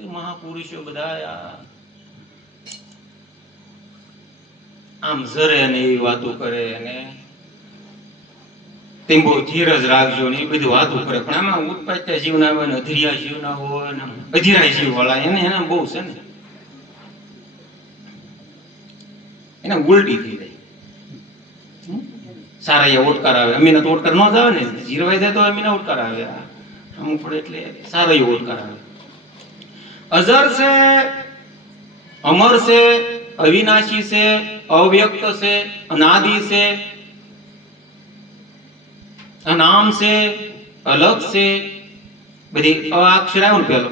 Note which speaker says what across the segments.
Speaker 1: મહાપુરુષો બધા આમ ઝરે ને એવી વાતો કરે અને તેમ બહુ ધીરજ રાખજો ને એ બધી વાતો કરે. પણ આમાં ઉત્પાત્ય જીવ ના હોય ને અધીરિયા જીવ ના હોય ને આમ જીવ વાળા એને એના બહુ છે ને. એને ઉલટી થઈ જાય. સારા એ ઓટકાર આવે. અમીને તો ઓટકાર ન આવે ને જીરવાઈ જાય તો અમીને ઓટકાર આવે. અમુક પડે એટલે સારા એ ઓટકાર આવે. અઝર છે અમર છે અવિનાશી છે અવ્યક્ત છે અનાદિ છે અનામ છે અલગ છે બધી અ અક્ષર આવ્યો ને પેલો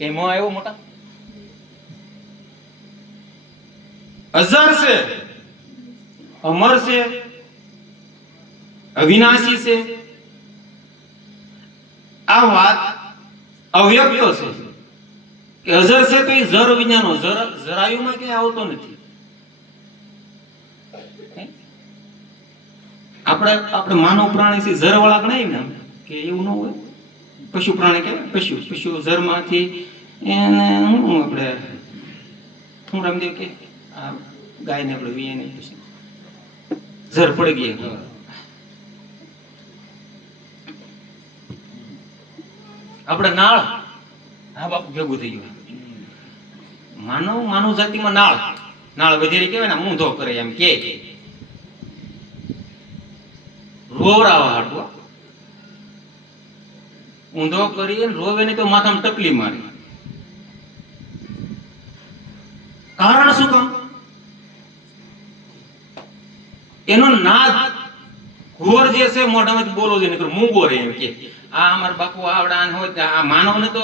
Speaker 1: એમાં આવ્યો મોટા અઝર છે અમર છે અવિનાશી છે આ વાત અવ્યક્ત છે કે અઝર છે તો એ ઝર વિજ્ઞાનો ઝર જરાયુમાં ક્યાંય આવતો નથી. આપણે આપણે માનવ પ્રાણી છે જર વાળા ગણાય ને કે એવું ન હોય. પશુ પ્રાણી કહેવાય પશુ પશુ ઝરમાંથી એને શું આપણે શું રામદેવ કે ગાયને આપણે વીએ નહીં જર પડી ગઈ. આપણે નાળ. હા બાપુ ભેગું થઈ ગયું. માનવ માનવ જાતિમાં નાળ. નાળ વધેરી કહેવાય ને ઊંધો કરે એમ કે. રોવરાવા હાટવા ઊંધો કરી રોવે ને તો માથામાં ટપલી મારી. કારણ શું કામ? એનો નાદ ઘોર જે છે મોઢામાંથી બોલો છે, નકર મૂંગો રહે એમ કે. આ અમાર બાપુ આવડા હોય આ માનવ ને તો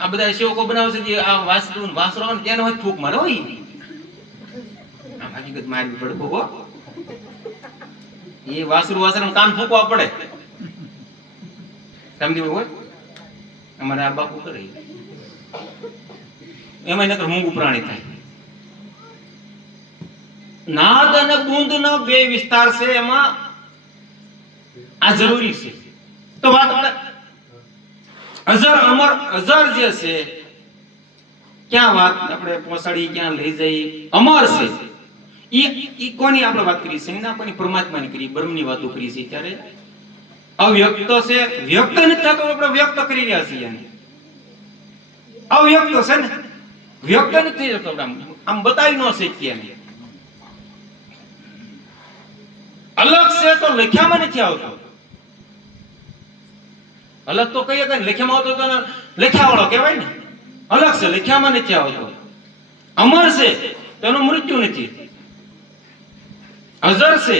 Speaker 1: આ બધા સેવકો બનાવશે જે આ વાસરો વાસરો ને ત્યાં હોય ફૂક મારો હોય. આ હકીકત મારવી પડે ભોગો. એ વાસરુ વાસરા કાન ફૂકવા પડે. સમજી હોય? અમારે આ બાપુ કરે. એમાં નકર મૂંગું પ્રાણી થાય. નાદ અને બુંદ નો બે વિસ્તાર છે એમાં આ જરૂરી છે. તો વાત અઝર અમર અઝર જે છે, ક્યાં વાત આપણે પહોંચાડી ક્યાં લઈ જઈ? અમર છે. ઈ ઈ કોની આપણે વાત કરી? ના કોની પરમાત્માની કરી, બ્રહ્મની વાતો કરી છે ત્યારે. અવ્યક્ત છે. વ્યક્ત નથી થતો, આપણે વ્યક્ત કરી રહ્યા છીએ એને. અવ્યક્ત છે ને? વ્યક્ત નથી આમ. આમ બતાવી ન શકીએ એને. અલગ છે તો લખ્યામાં નથી આવતો. અલગ તો કહીએ કે લખ્યામાં આવતો તો લખ્યાવાળો કહેવાય ને. અલગ છે, લખ્યામાં નથી આવતો. અમર છે, તેનું મૃત્યુ નથી. અજર છે,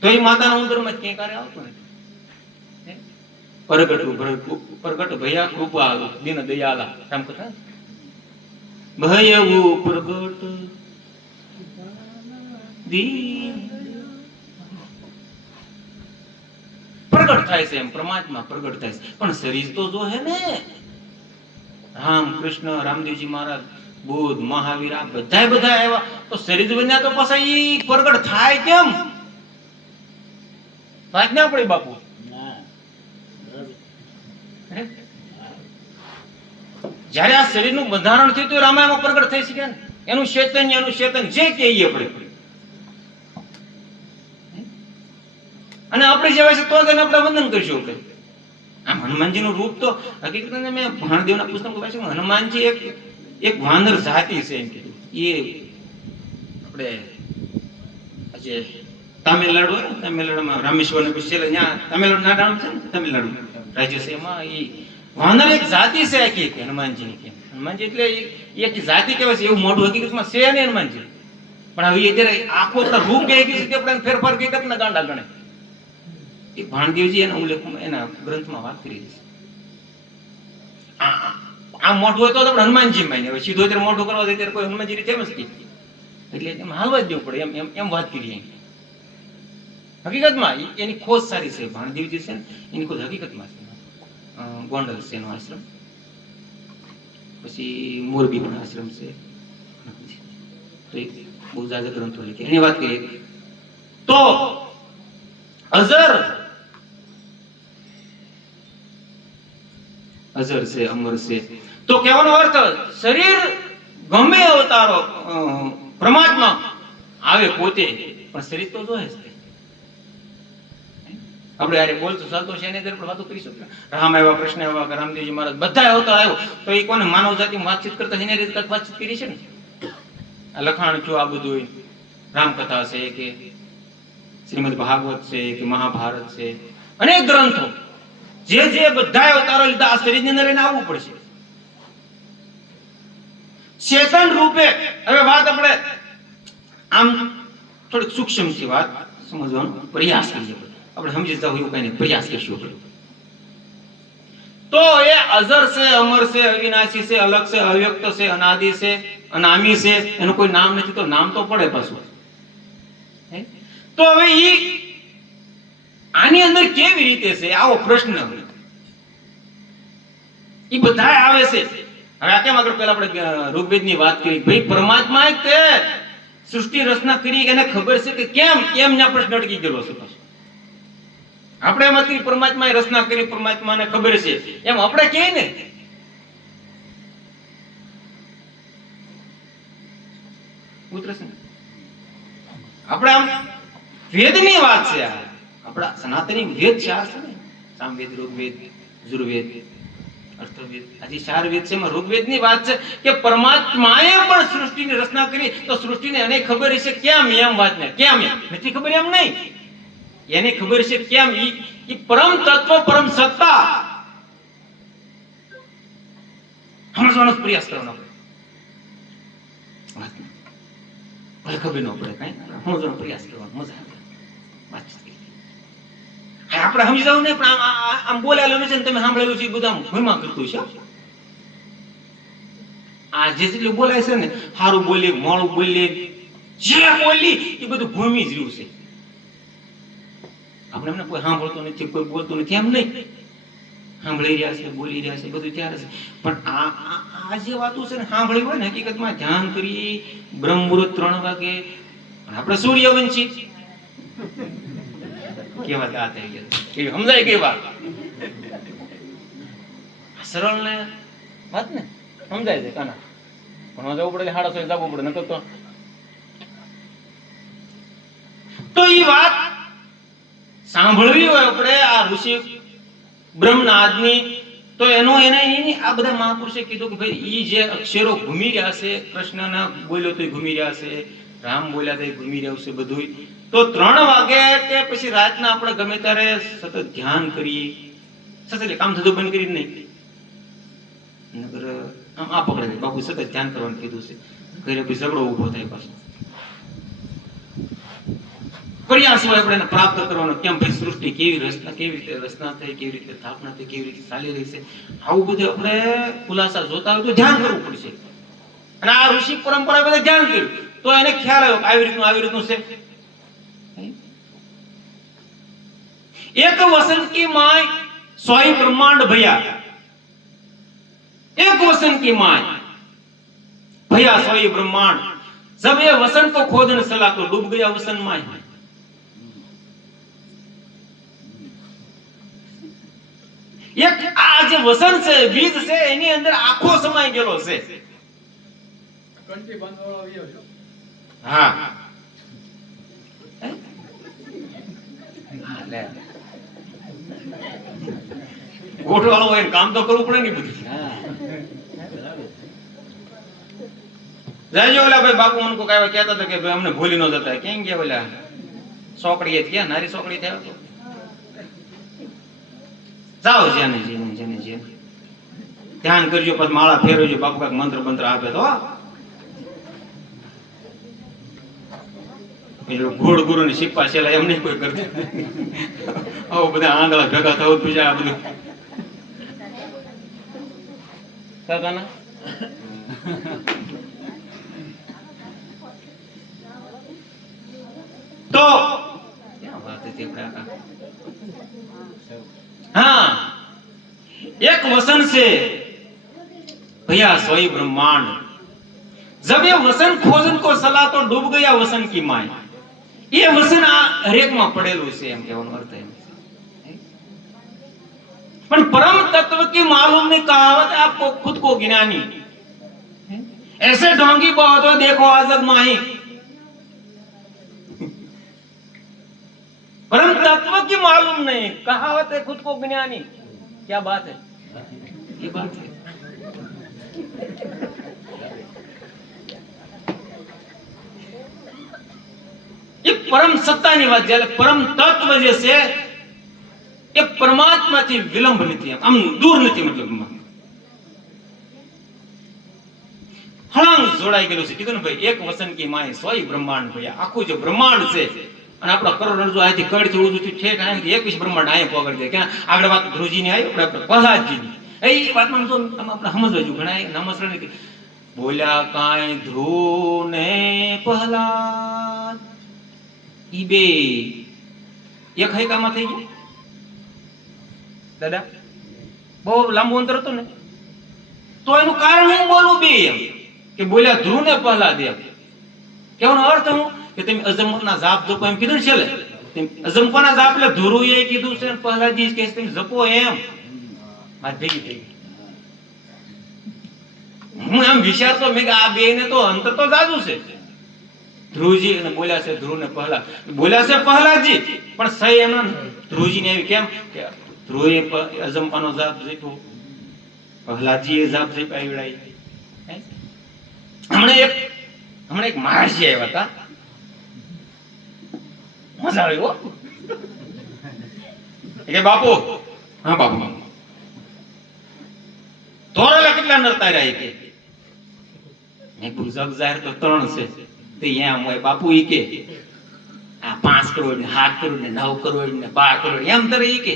Speaker 1: તો એ માતાના ઉંદરમાં ક્યાંય કાર્ય આવતો નથી? પ્રગટ પ્રગટ ભયા કૃપા દિન દયાલા. રામ કથા? ભયવું પ્રગટ દીન પ્રગટ થાય છે એમ પરમાત્મા પ્રગટ થાય છે. પણ શરીર તો જો હે ને? રામ કૃષ્ણ રામદેવજી મહારાજ બુદ્ધ મહાવીર આ બધા બધા આવ્યા. તો શરીર વિના તો પછી પ્રગટ થાય કેમ? આજ્ઞા પડી બાપુ. જ્યારે આ શરીરનું બંધારણ થયું તો રામાયણમાં પ્રગટ થઈ શકે એનું ચેતન એનું ચેતન જે કહીએ આપણે. અને આપણે જેવા છે તો જ આપણે વંદન કરીશું આપણે આમ હનુમાનજીનું રૂપ તો હકીકત મેં ભાણદેવના પુસ્તક વાંચ્યું હનુમાનજી એક એક વાનર જાતિ છે એમ કીધું. એ આપણે આજે તામિલનાડુ હોય તમિલનાડુમાં રામેશ્વર ને પછી ત્યાં તામિલનાડુ ના નામ છે ને, તામિલનાડુ રાજ્ય છે. એમાં એ વાનર એક જાતિ છે આખી એક હનુમાનજીની કે. હનુમાનજી એટલે એક જાતિ કહેવાય છે, એવું મોટું હકીકતમાં છે ને હનુમાનજી. પણ હવે એ જ્યારે આખો આપણા રૂપ કહે ગયું છે, તે આપણે ફેરફાર કહી ને ગાંડા ગણે. એ ભાણદેવજી એના ઉલ્લેખ એના ગ્રંથમાં વાત કરી છે. આ આ હોય તો આપણે હનુમાનજી માની હવે સીધો જ્યારે મોટું કરવા દે ત્યારે કોઈ હનુમાનજી રીતે એમ જ કહે. એટલે એમ હાલવા જ દેવું પડે, એમ એમ વાત કરીએ હકીકતમાં એની ખોજ સારી છે. ભાણદેવજી છે એની ખોજ હકીકતમાં છે. ગોંડલ છે એનો આશ્રમ. પછી મોરબી પણ આશ્રમ છે. તો એ બહુ જાજા ગ્રંથો લખી એની વાત કરીએ તો, અઝર અઝર છે અમર છે. તો કહેવાનો અર્થ શરીર ગમે અવતારો અ, આવે પોતે પણ શરીર તો જોહે છે. આપણે આરે બોલતો ચાલતો છે એની પણ વાતો કરી શકતા રામ આવ્યા કૃષ્ણ આવ્યા રામદેવજી મહારાજ બધા અવતાર આવ્યો. તો એ કોને માનવ જાતિ વાતચીત કરતા એની રીતે વાતચીત કરી છે ને? આ લખાણ જો આ બધું રામકથા છે કે શ્રીમદ ભાગવત છે કે મહાભારત છે અનેક ગ્રંથો. જે જે બધા અવતારો લીધા, આ શરીરની અંદર એને આવવું પડશે. ચેતન રૂપે, હવે વાત આપણે આમ થોડીક સૂક્ષ્મથી વાત સમજવાનો પ્રયાસ કરીએ આપણે. સમજી જતા હોય કઈ પ્રયાસ કરશું આપણે. તો એ અઝર છે, અમર છે, અવિનાશી છે, અલગ છે, અવ્યક્ત છે, અનાદિ છે, અનામી છે, એનું કોઈ નામ નથી, તો નામ તો પડે પાછું. તો હવે ઈ આની અંદર કેવી રીતે છે? આવો પ્રશ્ન. એ બધા આવે છે. હવે આ કેમ આગળ પેલા આપણે ઋગ્વેદની વાત કરી? ભાઈ પરમાત્મા તે સૃષ્ટિ રચના કરી એને ખબર છે કે કેમ? કેમ ના પ્રશ્ન અટકી ગયેલો છે આપણે એમ હતી પરમાત્માએ રચના કરી, પરમાત્માને ખબર છે. એમ આપણે કહે ને. ઉતરશે આપણે આમ વેદની વાત છે આ. આપણા સનાતની વેદ શાસ્ત્ર ને સામવેદ ઋગ્વેદ જુર્વેદ અર્થવેદ. આજે ચાર વેદ છે એમાં ઋગ્વેદની વાત છે કે પરમાત્માએ પણ સૃષ્ટિની રચના કરી તો સૃષ્ટિને એને ખબર છે કેમ એમ વાત ને કેમ એમ? નથી ખબર એમ નહીં. એને ખબર છે કેમ ઈ પરમ તત્વ પરમ સત્તા. સમજવાનો પ્રયાસ કરવાનો. ખબર ન પડે કઈ. સમજવાનો પ્રયાસ કરવાનો. મજા આવે. હા, આપણે સમજાવું ને પણ આમ આ- છે તમે સાંભળેલું છે બધું ભૂમા કરતું છે આ જેટલું બોલાય છે ને સારું બોલે મોડું બોલે જે બોલી એ બધું ભૂમિ જ રહ્યું છે. આપણે એમને કોઈ સાંભળતું નથી, કોઈ બોલતું નથી, એમ નહીં. સાંભળી રહ્યા છે, બોલી રહ્યા છે, બધું ત્યારે છે. પણ આ આ- જે વાતો છે ને સાંભળી હોય ને, હકીકતમાં ધ્યાન કરીએ બ્રહ્મ મુહૂર્ત ત્રણ વાગે, પણ આપણે સૂર્યવંશી. કેવા આ થઈ ગયા કેવી સમજાય કઈ વાત? સરળ ને વાત ને? સમજાય છે કાના? પણ જવું પડે હાડા સો જવું પડે? નકર તો તો એ વાત સાંભળવી હોય આપણે આ ઋષિ બ્રહ્મનાદની તો એનો એને આ બધા મહાપુરુષે કીધું કે ભાઈ એ જે અક્ષરો ઘૂમી રહ્યા છે કૃષ્ણના બોલ્યો તો ઘૂમી રહ્યા છે રામ બોલ્યા તો ઘૂમી રહ્યું છે બધું તો ત્રણ વાગે કે પછી રાતના આપણે ગમે ત્યારે સતત ધ્યાન કરીએ. સતત કામ થતું બંધ કરી નહીં. આમ આ પકડે બાપુ સતત ધ્યાન કરવાનું કીધું છે. ઘરે પછી ઝઘડો ઊભો થાય પાછો. પ્રયાસ હોય આપણે એને પ્રાપ્ત કરવાનો કેમ ભાઈ સૃષ્ટિ કેવી રચના કેવી રીતે રચના થઈ, કેવી રીતે સ્થાપના થઈ, કેવી રીતે ચાલી રહી છે? આવું બધું આપણે ખુલાસા જોતા હોય તો ધ્યાન કરવું પડશે. અને આ ઋષિ પરંપરા બધા ધ્યાન કર્યું. તો એને ખ્યાલ આવ્યો આવી રીતનું આવી રીતનું છે. એક વસંત કી માય સોય બ્રહ્માંડ ભયા एक वसन की माय भैया सोई ब्रह्मांड जब ये वसन को खोदने चला तो डूब गया वसन माय એક આ જે વસન છે બીજ છે એની અંદર આખો સમાઈ ગયેલો છે
Speaker 2: કંઠી બાંધવાળો આવ્યો છે.
Speaker 1: હા હે? હા, લે. ગોઠવાળો હોય કામ તો કરવું પડે ને બધું. જાજો ઓલા ભાઈ બાપુ મને કોઈ આવ્યા કહેતા હતા કે ભાઈ અમને ભૂલી ન જતા. કેમ ગયા ઓલા? સોકડીએ ગયા? નારી સોકડી થયો તો? જાઓ જેને જેને જેને જેને ધ્યાન કરજો પછી માળા ફેરવજો. બાપુ કાંઈક મંત્ર મંત્ર આપે તો ગોળ ગુરુ ની સિપ્પા છેલ્લા એમને કોઈ કરતી આવું બધા આંધળા ભેગા થવું છે આ બધું. સાદાના તો હા એક વસન છે. ભૈયા સોય બ્રહ્માંડ. જબ એ વસન ખોજન કો સલા તો ડૂબ ગયા વસન કી માય. એ વસન આ હરેક માં પડેલું છે એમ કહેવાનો અર્થ એમ છે. પણ परम तत्व की मालूम नहीं कहावत है आपको खुद को ज्ञानी ऐसे ढोंगी बहुत हो देखो आजब माही परम तत्व की मालूम नहीं कहावत है खुद को ज्ञानी क्या बात है ये बात है પરમ સત્તાની વાત જ્યારે પરમ તત્વ જે છે, એ પરમાત્માથી વિલંબ નથી. આમ દૂર નથી મતલબમાં. હળંગ જોડાઈ ગયેલું છે. કીધું ને ભાઈ, એક વસન કી માય સોય બ્રહ્માંડ ભાઈ આખું જે બ્રહ્માંડ છે, અને આપણો કરોડરજ્જુ અહીંથી કડથી ઉડું ઠેક અહીંથી એકવીસ બ્રહ્માંડ અહીંયા પગડ દે ક્યાં? આગળ વાત ધ્રુજીની આવી, આપણે પ્રહલાદજીની એ વાતમાં તો આપણે સમજવા જો ઘણા નમસ્કાર બોલ્યા કાંઈ ધ્રુવ ને પ્રહલાદ ઈ એક હૈકામાં થઈ ગયા? દાદા, બહુ લાંબુ અંતર હતું ને? તો એનું કારણ હું બોલું બે એમ, કે બોલ્યા ધ્રુવ ને પહેલા એમ. કેવાનો અર્થ હું કે તમે અજમના જાપ જપો એમ કીધું છે અજમપાના જાપ? એટલે ધ્રુવ એ કીધું છે પહેલાજી કે તમે જપો એમ. વાત ભેગી થઈ. હું એમ વિચારતો, મેં કે આ બે ને તો અંતર તો જાજુ છે. ધ્રુવજી અને બોલ્યા છે ધ્રુવ ને પહેલા. બોલ્યા છે પ્રહલાદજી પણ સહી એમના ધ્રુવજી ને એવી કેમ કે ધ્રુવે અજંપાનો જાપ જીતો પ્રહલાદજી એ જાપ જીપ આવડાવી હમણે એક હમણે એક મહારાજી આવ્યા હતા. મજા આવી હો. કે બાપુ, હા બાપુ તોરેલા કેટલા નરતા રહ્યા કે? મેં જગ જાહેર તો ત્રણ છે. તે એમ હોય બાપુ ઈ કે, આ પાંચ કરોડ ને સાત કરોડ ને નવ કરોડ ને બાર કરોડ એમ તરે ઈ કે.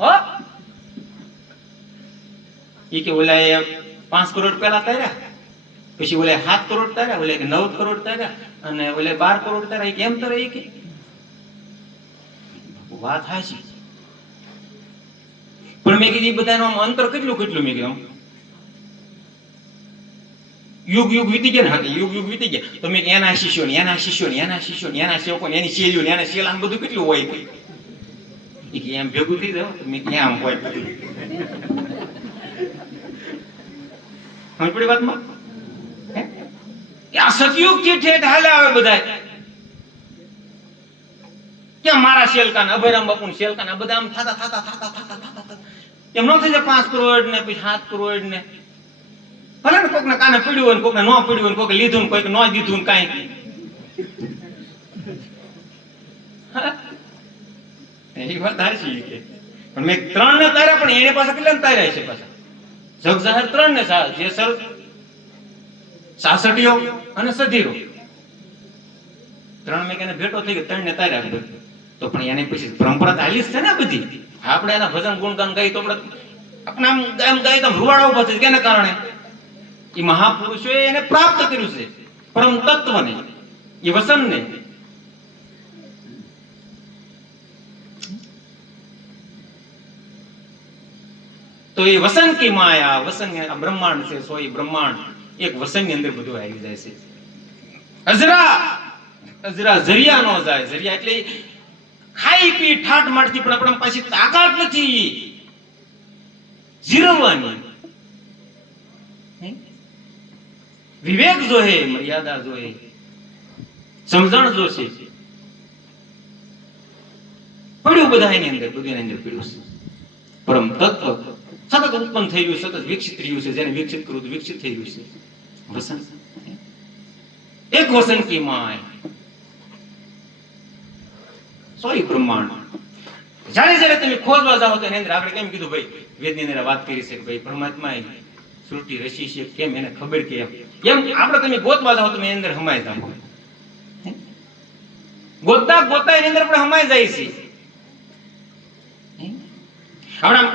Speaker 1: હો? કે ઓલા એ પાંચ કરોડ પેલા તાર્યા, પછી ઓલા સાત કરોડ તાર્યા ઓલે નવ કરોડ તાર્યા, અને ઓલે બાર કરોડ તાર્યા કેમ તરે એ કે. વાત હાચી. પણ મેં કીધી બધાનું અંતર કેટલું કેટલું મેં કીધું? યુગ યુગ વીતી ગયા ને યુગ યુગ વીતી ગયા. તો એના શિષ્યો ને એના શિષ્યો ને એના શિષ્યો ને એના સેવકો ને એની શેલીઓ ને એના શેલા બધું કેટલું હોય કે એમ ભેગું થઈ જાવ મેં કીધું આમ હોય પડી વાતમાં? આ સતયુગથી ઠેઠ હાલ્યા આવે બધા ક્યાં મારા શેલકા ને અભયરામ બાપુ શેલકા ને બધા આમ થતા થતા થતા, થાતા થાતા. એમ ન થઈ જાય પાંચ કરોડ ને પછી સાત કરોડ ને કાને પીડ્યું હોય ને કોકને ન પીડ્યું હોય ને લીધું કોઈક ન દીધું ને કાંઈ ને એને ને અને સધીરો. ત્રણ મેં કેને ભેટો થઈ ગયો, ત્રણ ને તાર્યા તો એને પછી પરંપરા તો છે ને બધી. આપણે એના ભજન ગુણગાન ગાઈ તો આપણે આમ ગાઈ તો રૂવાડા ઊભા થઈ કેના કારણે? એ મહાપુરુષોએ એને પ્રાપ્ત કર્યું છે. પરમ તત્વને એ વસનને. તો એ વસન કે માયા? વસન બ્રહ્માંડ છે, સો એ બ્રહ્માંડ. એક વસનની અંદર બધું આવી જાય છે. અજરા! અજરા જરિયા નો જાય. જરિયા એટલે ખાઈ પી ઠાટ મારથી પણ આપણા પાસે તાકાત નથી. જીરવવાની હે? વિવેક જોહે, મર્યાદા જોહે, સમજણ જોશે. પડ્યું બધા એની અંદર બધું એની અંદર પડ્યું છે પરમ તત્વ, સતત ઉત્પન્ન થઈ રહ્યું, સતત વિકસિત રહ્યું છે, જેને વિકસિત કરવું વિકસિત થઈ રહ્યું છે. વસન એક વસન કી માય. સોરી બ્રહ્માંડ. જ્યારે જ્યારે તમે ખોજવા જાઓ તો એની અંદર આપણે કેમ કીધું, ભાઈ, વેદની અંદર વાત કરી છે કે, ભાઈ પરમાત્મા સૃષ્ટિ રચી છે, કેમ એને ખબર કે એમ એમ આપણે તમે ગોતવા જાઓ, તમે અંદર હમાય જાઓ. ગોતતા ગોતતા એની અંદર પણ હમાય જાય છે. હે?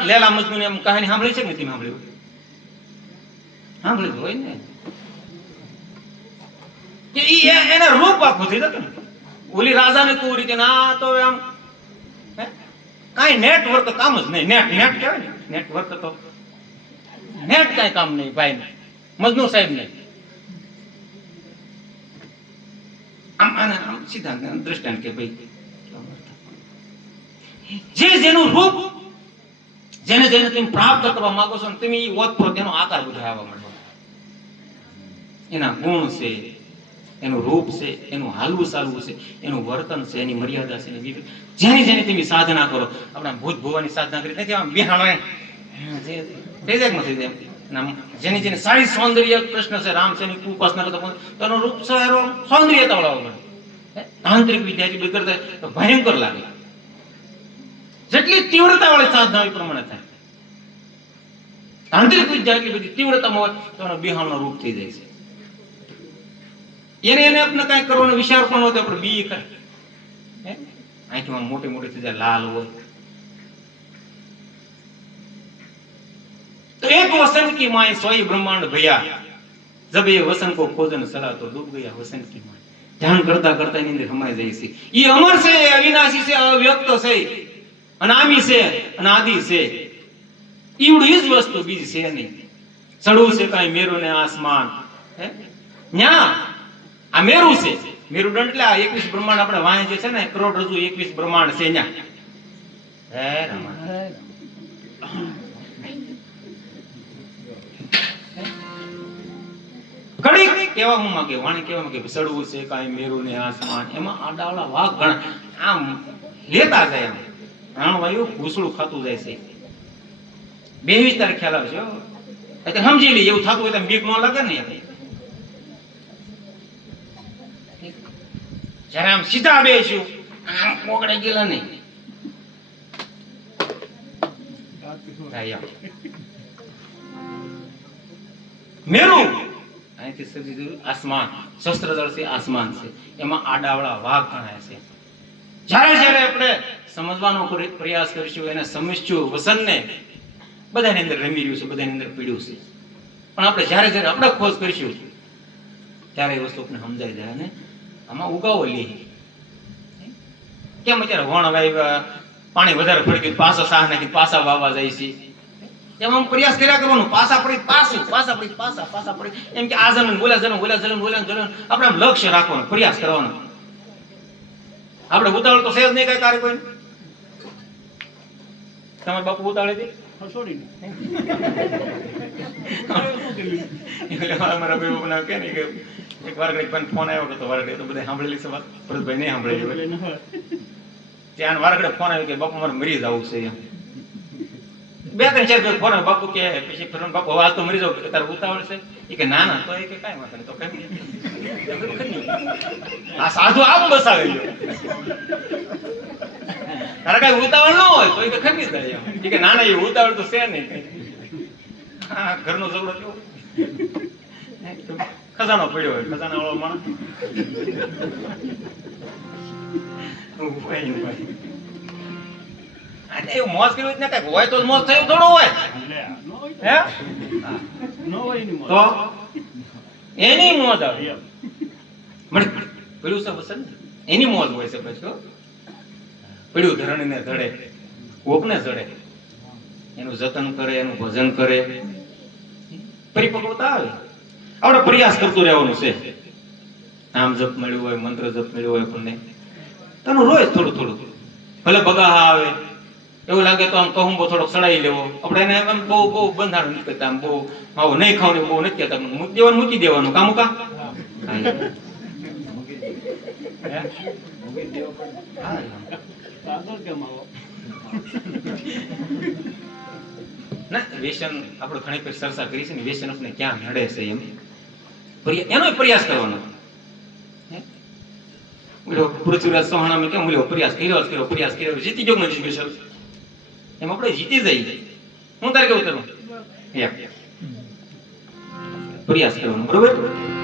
Speaker 1: લેલા મજનુ એમ કહાની સાંભળી છે કે નથી સાંભળ્યું? સાંભળ્યું હોય ને. કે ઈ એને રૂપ આખું થઈ જતું ઓલી રાજાને કુરી કે ના તો હે? કાંઈ નેટવર્ક કામ જ નહીં. નેટ નેટ કહેવાય ને. નેટવર્ક તો નેટ કાંઈ કામ નહીં, ભાઈ. મજનુ સાહેબ ને. આમ આને આમ સીધા દ્રષ્ટાંત કે ભાઈ જે જેનું રૂપ, જેને જેને તમે પ્રાપ્ત કરવા માંગો છો તમે એ ઓતપ્રોત તેનો આકાર બધા માંડો. એના ગુણ છે, એનું રૂપ છે, એનું હાલવું ચાલવું છે, એનું વર્તન છે, એની મર્યાદા છે, એની જેની જેની તમે સાધના કરો, આપણા ભૂત ભુવાની સાધના કરી નથી આમ બિહાણ થઈ જાય આમ જેની જેની સારી સૌંદર્ય કૃષ્ણ છે રામ છે ઉપાસના કરતા કોઈ- રૂપ છે એનો સૌંદર્ય મળે તાંત્રિક વિદ્યાર્થી બી કરતા ભયંકર લાગે જેટલી તીવ્રતા વાળી સાધના એ પ્રમાણે થાય તાંત્રિક વિદ્યા બધી તીવ્રતામાં હોય તો એનો બિહાણનો રૂપ થઈ જાય છે એને એને આપણે કઈ કરવાનો વિચાર પણ હોય તો આપણે બી કરે? આંખમાં મોટી મોટી થઈ જાય લાલ હોય તો એક की माए માય ब्रह्मांड બ્રહ્માંડ ભયા. ये એ को खोजन ખોજન तो તો गया ગયા की माए ધ્યાન કરતા કરતા એની અંદર સમાઈ જાય છે. એ અમર છે અવિનાશી છે અવ્યક્ત છે. અનામી છે અનાદિ છે. ઈવડું ઈ જ વસ્તુ બીજી છે નહીં. ચડવું છે કાંઈ મેરુ ને આસમાન. હે? ન્યા, આ મેરુ છે. મેરુદંડ એટલે આ 21 બ્રહ્માંડ આપણે વાંહે જે છે ને કરોડ રજુ એકવીસ બ્રહ્માંડ છે ન્યા. ઘડીક કેવા માંગે વાણી કહેવા માંગે સડવું છે કાંઈ મેરું ને આસમાન એમાં આડાળા વાઘ ઘણા. આમ લેતા જાય એમ. પ્રાણવાયુ ઘૂસડું ખાતું જાય છે. બે વિસ્તાર ખ્યાલ આવશે એટલે સમજી લઈએ એવું થતું હોય તો બીક ન લાગે ને જ્યારે આમ સીધા બેસ્યું આમ પોકડે ગયેલા નહીં. મેરું અહીંથી આસમાન. શસ્ત્રદર્શી આસમાન છે. એમાં આડાવડા વાઘ ગણાય છે. જ્યારે જ્યારે આપણે સમજવાનો પ્ર- પ્રયાસ કરીશું, એને સમજશું, વસનને બધાની અંદર રમી રહ્યું છે, બધાની અંદર પીડ્યું છે. પણ આપણે જ્યારે જ્યારે આપણે ખોજ કરીશું, ત્યારે એ વસ્તુ આપણે સમજાઈ જાય અને આમાં ઉગાવો લઈએ કેમ અત્યારે વણ વાવ્યા પાણી વધારે ફડક્યું પાછા સાહ નાખી પાછા વાવવા જાય છે. એમ પ્રયાસ કર્યા કરવાનો. પાછા પડી પાછું પાછા પડી પાછા પાછા પડી. એમ કે આ જન્મ બોલા જન્મ બોલા જન્મ બોલા જન્મ આપણે આમ લક્ષ્ય રાખવાનો પ્રયાસ કરવાનો. આપણે ઉતાવળ તો છે જ નહીં કઈ કાર્ય કોઈ તમારા બાપુ ઉતાવળે હતી
Speaker 2: હસોડીને.
Speaker 1: એટલે ભાઈ બનાવ કે ને કે એક વાર પણ ફોન આવ્યો તો વાર તો બધા સાંભળેલી છે વાત. ભરતભાઈ નહીં સાંભળેલી ત્યાં વારગડે ફોન આવ્યો કે બાપુ મારે મરી જવું છે એમ. બે ત્રણ ચાર ફોન બાપુ કે પછી ફોન બાપુ હવે તો મરી જાવ તારે ઉતાવળ છે? એ કે ના ના તો એ કે કાંઈ વાંધો તો કઈ આ સાધુ આમ બસાવે ગયો તારે કઈ ઉતાવળ ન હોય તો એ તો ખમી જાય એ કે ના ના એ ઉતાવળ તો છે નહીં કઈ. હા ઘરનો ઝઘડો કેવો? ખજાનો પડ્યો હોય ખજાના વાળો માણસ. ઉપાય, ઉપાય. અને એવું મોજ કર્યું ને કાંઈક હોય તો મોજ થયું થોડું હોય. હે?
Speaker 2: એની મોજ.
Speaker 1: તો? એની મોજ આવે. મને છે વસન એની મોજ હોય છે પછી. પડ્યું ધરણીને ધડે કોકને જડે એનું જતન કરે એનું ભજન કરે. પરિપક્વતા આવે. આપણે પ્રયાસ કરતું રહેવાનું છે. નામ જપ મળ્યું હોય મંત્ર જપ મળ્યું હોય આપણને. તમે રોજ થોડું થોડું. ભલે બગાહા આવે એવું લાગે તો આમ કહુંબો થોડોક સડાઈ લેવો. આપણે એને આમ બહુ બહુ બંધારણ નથી કરતા, આમ બહુ આવું નહીં ખાવાનું બહુ નથી કહેતા દેવાનું મૂકી દેવાનું. કામ કા? ના વ્યસન આપણે ઘણી પર ચર્ચા કરી ને વ્યસન આપણે ક્યાં નડે છે એમ. એનો પ્રયાસ કરવાનો. પૃથ્વીરાજ ચૌહાણામાં કેમ ઓલો પ્રયાસ કર્યો કર્યો, પ્રયાસ કર્યો, જીતી ગયો નથી? એમ આપણે જીતી જઈએ. હું તારે કેવું કરું? પ્રયાસ કરવાનો બરોબર?